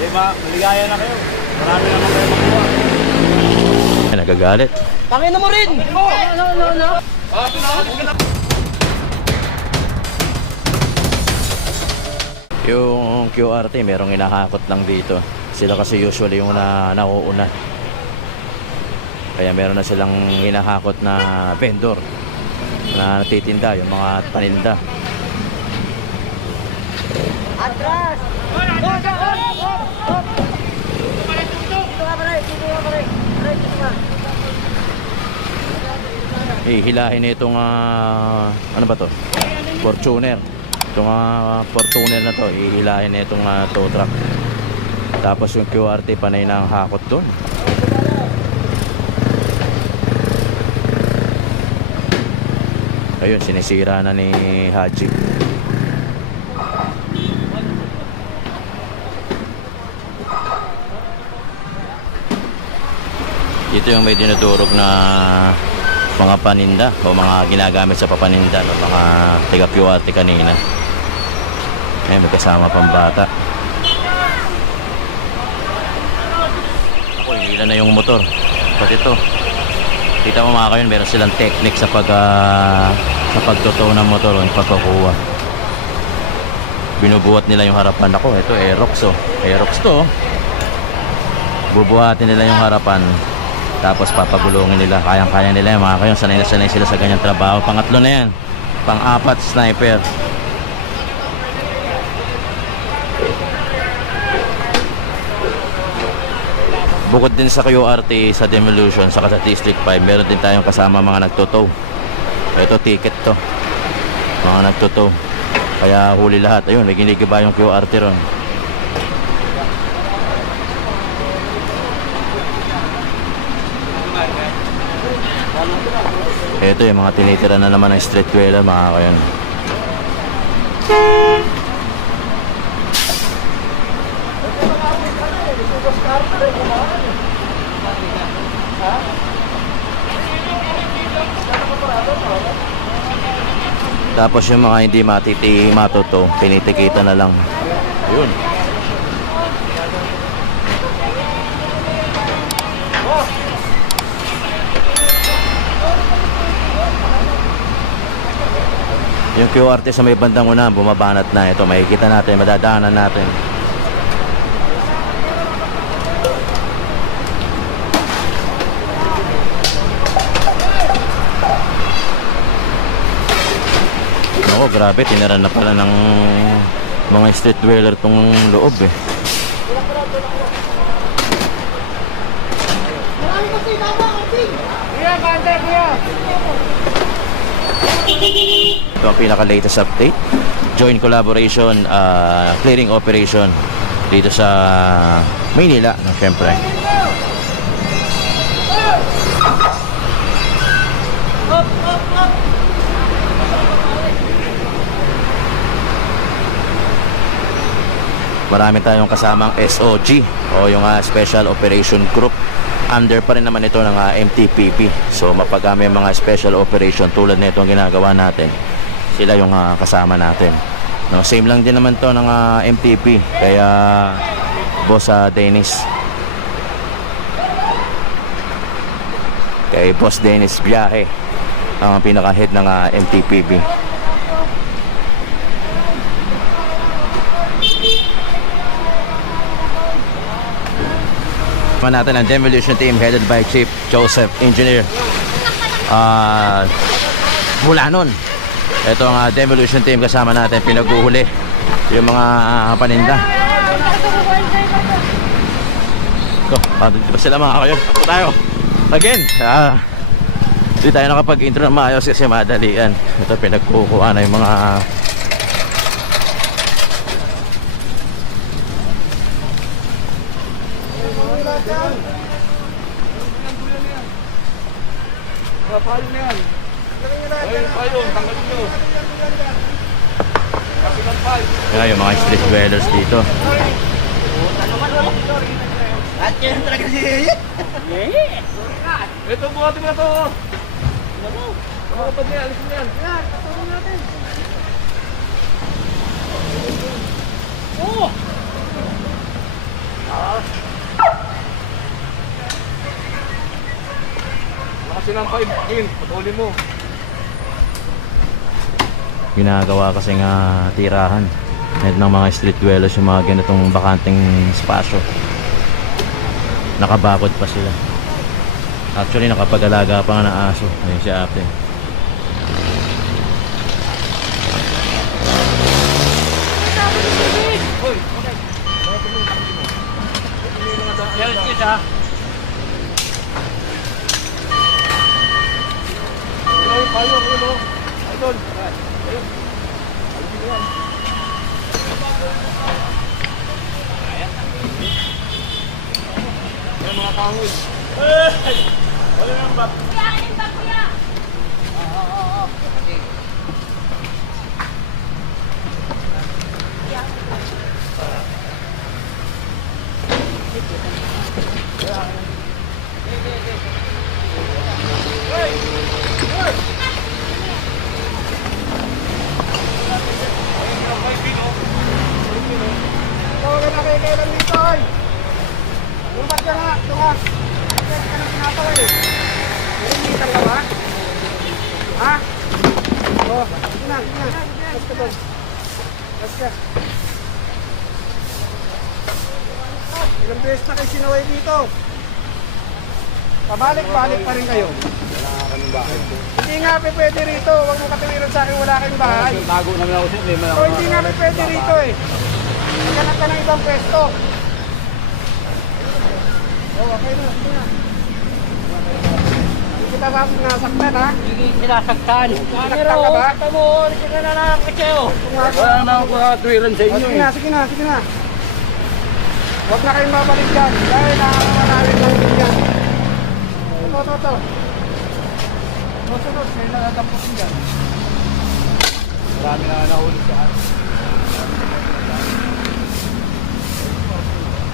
Diba, maligaya na kayo. Marami naman kayo makuha. Nagagalit. Tangin na mo rin! No. Yung QRT, merong inahakot lang dito. Sila kasi usually yung nauuna. Kaya meron na silang hinahakot na vendor na natitinda, yung mga paninda. Atras! Hihilahin itong ano ba to? Fortuner. Itong Fortuner na to, hihilahin itong tow truck. Tapos yung QRT panay na ang hakot doon. Ayun, sinisira na ni Haji. Ito yung may dinudurog na mga paninda o mga ginagamit sa papaninda, no? Mga tiga-QRT kanina. Ayun, may kasama pang bata. Ako, hila na yung motor. Pati ito. Kita mo mga kayo, meron silang technique sa pagtotoo ng motor o yung pagkukuha. Binubuhat nila yung harapan. Ako, ito Aerox, oh. Aerox to. Bubuhatin nila yung harapan. Tapos papagulungin nila. Kayang-kaya nila yung mga kayo. Sanay na sanay sila sa ganyang trabaho. Pangatlo na yan. Pang-apat, sniper. Bukod din sa QRT, sa Demolition, saka sa District 5, meron din tayong kasama mga nagtotow. Ito, ticket to. Mga nagtotow. Kaya huli lahat. Ayun, naginigiba yung QRT ron. Ito yung mga tinitira na naman ng street dweller, mga kayan. Tapos yung mga hindi matuto, pinitikita na lang. Ayun. Yung QRT sa may bandang una, bumabanat na. Ito, makikita natin, madadaanan natin. Ako, grabe, tinaran na pala ng mga street dweller tong loob eh. Ito ang pinaka-latest update. Joint collaboration, clearing operation dito sa Maynila, no, syempre. Marami tayong kasamang SOG o yung Special Operation Group. Under pa rin naman ito ng MTPP. So mapag may mga special operation tulad nito ang ginagawa natin, sila yung kasama natin, no? Same lang din naman to ng MTP. Kaya Boss Dennis, kay Boss Dennis Biyahe ang pinaka-head ng MTPP. Natin ang demolition team headed by Chief Joseph Engineer Mulanon. Ito ang demolition team, kasama natin pinaghuhuli yung mga paninda. Dito ba sila mga kayo? Ako tayo again. Hindi tayo nakapag-intro na maayos kasi madalian. Ito, pinagkukuha na yung mga payo na yan. Ayun, payo, tanggalin nyo. Kaya yung mga street dwellers dito. At yan talaga si Yeye. Ito, buhatin mo na ito. Kapag niya, alisin niyan. Yan, katulong natin. Oo. ng 5 patuloy mo. Ginagawa kasi nga tirahan ng mga street dwellers yung mga ganitong bakanting spasyo. Nakabakod pa sila. Actually nakapag-alaga pa nga ng aso. Ayun si ate. Hoy, okay. Yan, excuse ha. Ay, payo, ulo. Idol. Ayun. Ayun yan. Ayan mga kahoy. Wala nang bag. Kailan dito ay? Lumat ka nga, tungas. Kaya ka nang sinatawag eh. Nilimitan ka ba? Ha? Oo, sige na, sige na. Let's go doon. Let's go. Ilang beses na kayo sinaway dito. Pabalik-balik pa rin kayo. Wala nga kaming bahay po. Hindi nga pwede rito. Huwag mo katawiran sa akin wala kayong bahay. Tago namin ako sir. O hindi nga pwede rito eh. Maghanap ka ng ibang pwesto. Okay na, sige na. Hindi kita nasaktan ha? Hindi sinasaktan. Nasaktan ka ba? Tamo, hindi ka na nakakasyaw. Wala naman ako katuwiran sa inyo Sige eh. na, sige na, sige na. Huwag na kayong babalik dyan. Dahil nakakamanawin lang din yan. Ito. Susunod, may nakatapusin dyan. Marami na nahuli sa akin.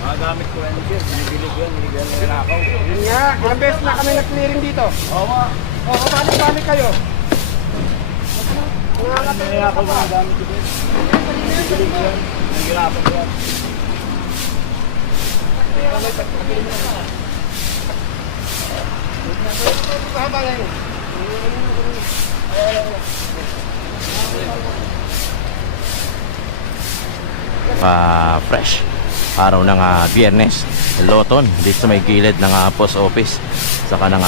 Mga gamit ko yan sir. Binibili ko yan. Binibili na nakaw. Yun nga, ilang beses na kami nag-clearing dito. Oo nga. O, kabalik-balik kayo. Binibili na ako ng mga gamit ko sir. Binibili ko yan. Nagirapan ko yan. Fresh araw ng Biyernes, Loton dito sa may gilid ng post office saka ng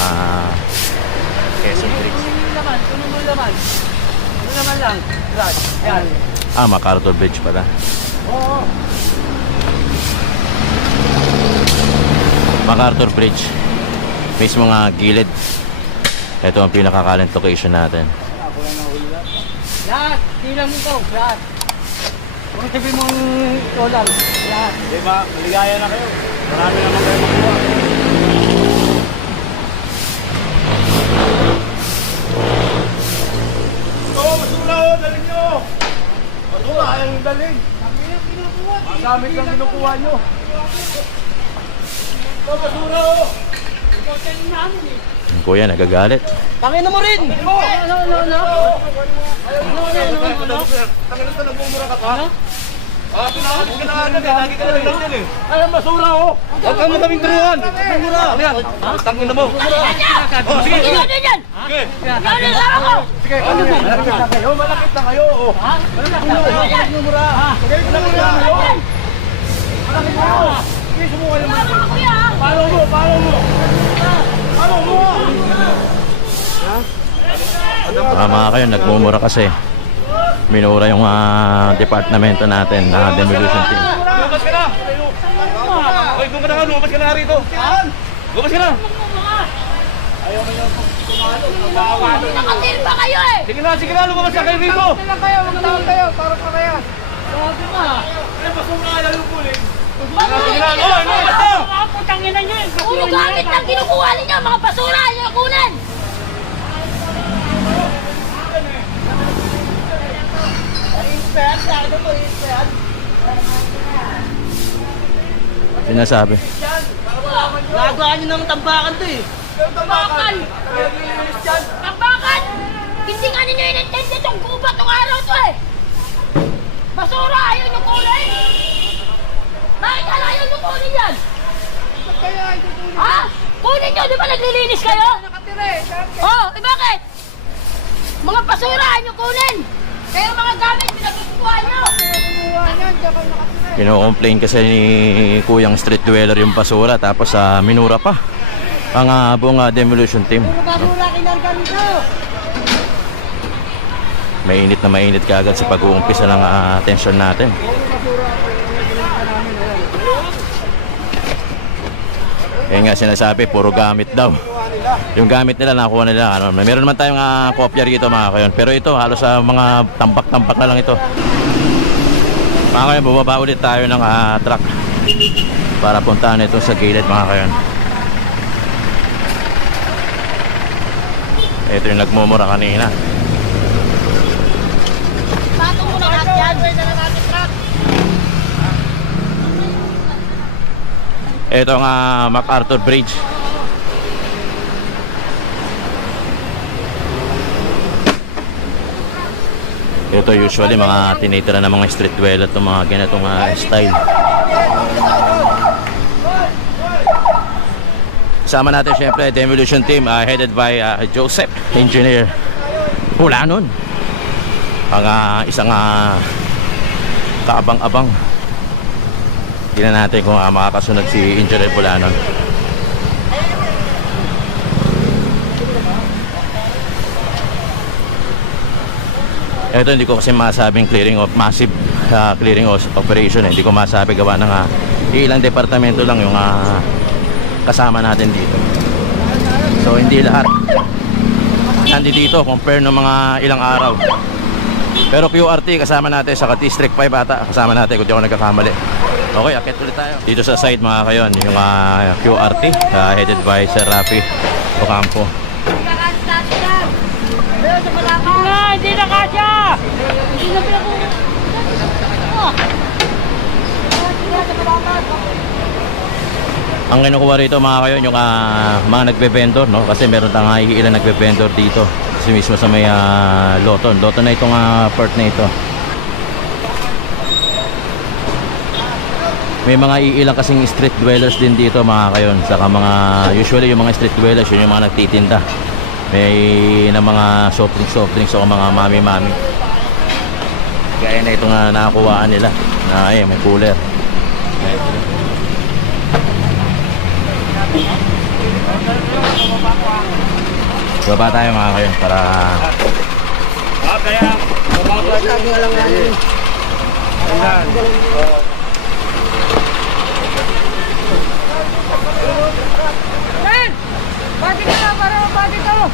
Quezon Bridge. Kunin mo laman. Ano naman lang? Brad, yan. MacArthur Bridge pala. Oo. MacArthur Bridge mismo nga gilid. Ito ang pinaka-current location natin. Ako lang nahuli lahat. Lahat, tilang ito, lahat. Kung sabi mong ito lang, lahat. Di ba? Maligaya na kayo. Marami naman kayo makuha. Oo, basura o! Dalhin nyo! Basura, ayaw yung dalhin. Ang gamit lang kinukuha nyo. Ito, basura o! Yung kuya nagagalit. Tangin na mo rin! No. Tangin ito, nagmumura ka pa? Pinakot ka na agad eh. Lagi ka na lang din eh. Ay, ang basura o! Huwag kang madaming turuan! Basura! Ano yan? Tangin na mo! Oh, sige! Ano yan? Sige! Ano yan ako? Sige! Malapit na kayo! Malapit na kayo! Oh. Ano yan? Mumura! Malapit na kayo! Malapit na kayo! Sige, sumukan naman! Ano ako yan? Paano mo? Paano mo? Paano mo? Mga kayo, nagmumura kasi. Minura yung departamento natin na demolition team. Lumabas ka na! Okay, doon ka na nga! Lumabas ka na rito! Lumabas ka na! Ayaw mo yung kumalo. Nakatil ba kayo eh? Sige na! Lumabas ka kayo rito! Lang kayo, magtawag kayo. Parang pa kaya. Sabi ka. Ay, basura ka lang pulin! Sige na! Oh, lumabas ka! Puro gamit lang kinukuha ninyo, mga basura, yung kunin! Sinasabi. Gagawa nyo ng tambakan to eh. Tambakan! Tambakan! Hindi nga ninyo inintindi itong gubat ng araw to eh. Basura, ayaw nyo kunin! Bakit ayaw nyo kunin yan? Ha? Kunin nyo, di ba naglilinis kayo? Oh, eh bakit? Mga basura nyo kunin! Kaya mga gamit, pinagustuhan nyo! Kino-complain kasi ni Kuyang street dweller yung basura, tapos minura pa ang buong demolition team. Basura kinarga nito! Mainit na mainit kaagad sa pag-uumpisa ng atensyon natin. Eh nga sinasabi, puro gamit daw. Yung gamit nila nakuha nila. Ano, meron naman tayong kopya rito mga kayon. Pero ito halos sa mga tampak-tampak na lang ito. Mga kayon, bumaba ulit tayo ng truck para puntahan ito sa gilid mga kayon. Ito yung nagmumura kanina. Patong mo na lahat yan! Ito ang MacArthur Bridge. Ito usually mga tinitira ng mga street dweller itong mga ganitong style. Kasama natin syempre demolition team headed by Joseph, engineer Bulanon. Ang isang kaabang-abang. Tingnan natin kung makakasunod si engineer Bulanon. Ito hindi ko kasi masabing clearing of massive clearing operation Hindi ko masabi gawa ng ilang departamento lang yung kasama natin dito. So hindi lahat nandito compare ng mga ilang araw. Pero QRT kasama natin sa District 5 ata. Kasama natin kung di ako nagkakamali. Okay, akit ulit tayo. Dito sa side mga kayon, yung QRT headed by Sir Rafi Ocampo. Hindi na kasya! Hindi na pinaku... Ang kinukuha rito mga kayon, yung mga nagbe-vendor, no? Kasi meron tayong ilan nagbe-vendor dito. Kasi mismo sa may Loton. Loton na itong part na ito. May mga iilang kasing street dwellers din dito mga kayon. Saka mga, usually yung mga street dwellers, yun yung mga nagtitinda. May na mga soft drinks o mga mami-mami. Gaya na itong nakakuhaan nila. May cooler. Baba tayo mga kayon para Kaya, Ren! Bati ka na para mabati ka mo!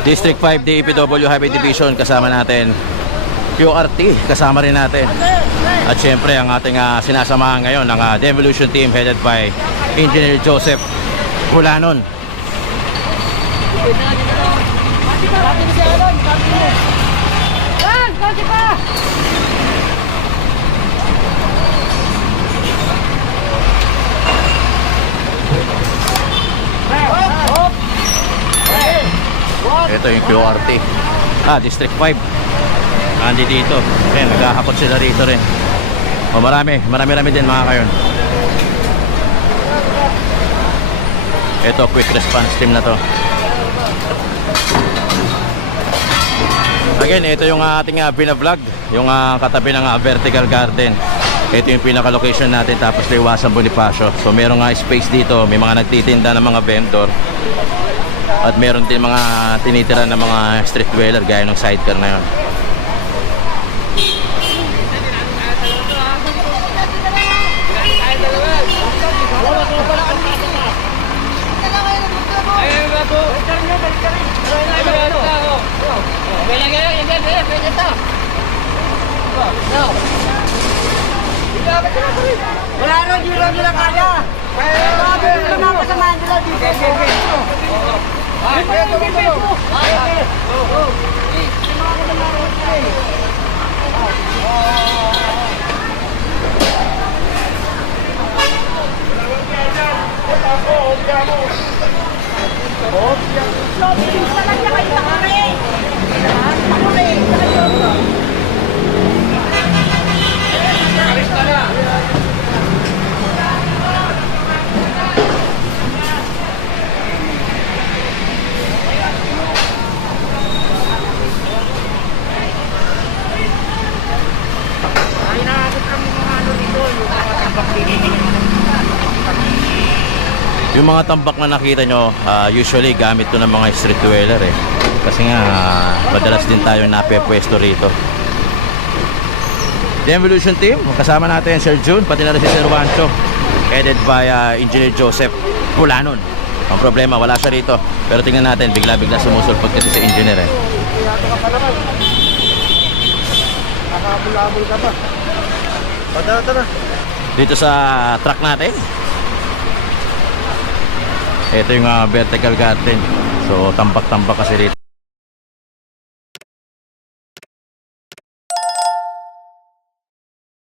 District 5 DPW Highway Division, kasama natin QRT, kasama rin natin. At syempre ang ating sinasamahan ngayon ng demolition team headed by Engineer Joseph Bulanon. Ren! Bati pa! Ito yung QRT District 5 Andi dito. Ayan, naghahakot sila rito rin. O marami din mga kayon. Ito quick response team na to. Again, ito yung ating bina-vlog, yung katabi ng vertical garden. Ito yung pinaka-location natin, tapos Liwasan Bonifacio. So meron nga space dito, may mga nagtitinda ng mga vendor. At meron din mga tinitira ng mga street dweller gaya ng sidecar na yun. Wala rin, hindi rin nila kaya. Kaya rin naman sa Mandela dito. Ay, nakakot lang yung mga ano dito, yung mga tambak dito. Yung mga tambak na nakita nyo, usually gamit to ng mga street dweller eh. Kasi nga, madalas din tayo napepwesto rito. The Evolution Team, kasama natin Sir June, pati na rin si Sir Wancho, headed by Engineer Joseph Pulanon. Ang problema, wala siya rito. Pero tingnan natin, bigla-bigla sumusulpot kasi si Engineer eh. Kaya ito ka pa naman. Nakahabol-habol ka pa. O, tara. Dito sa truck natin, ito yung vertical garden. So tambak-tambak kasi dito.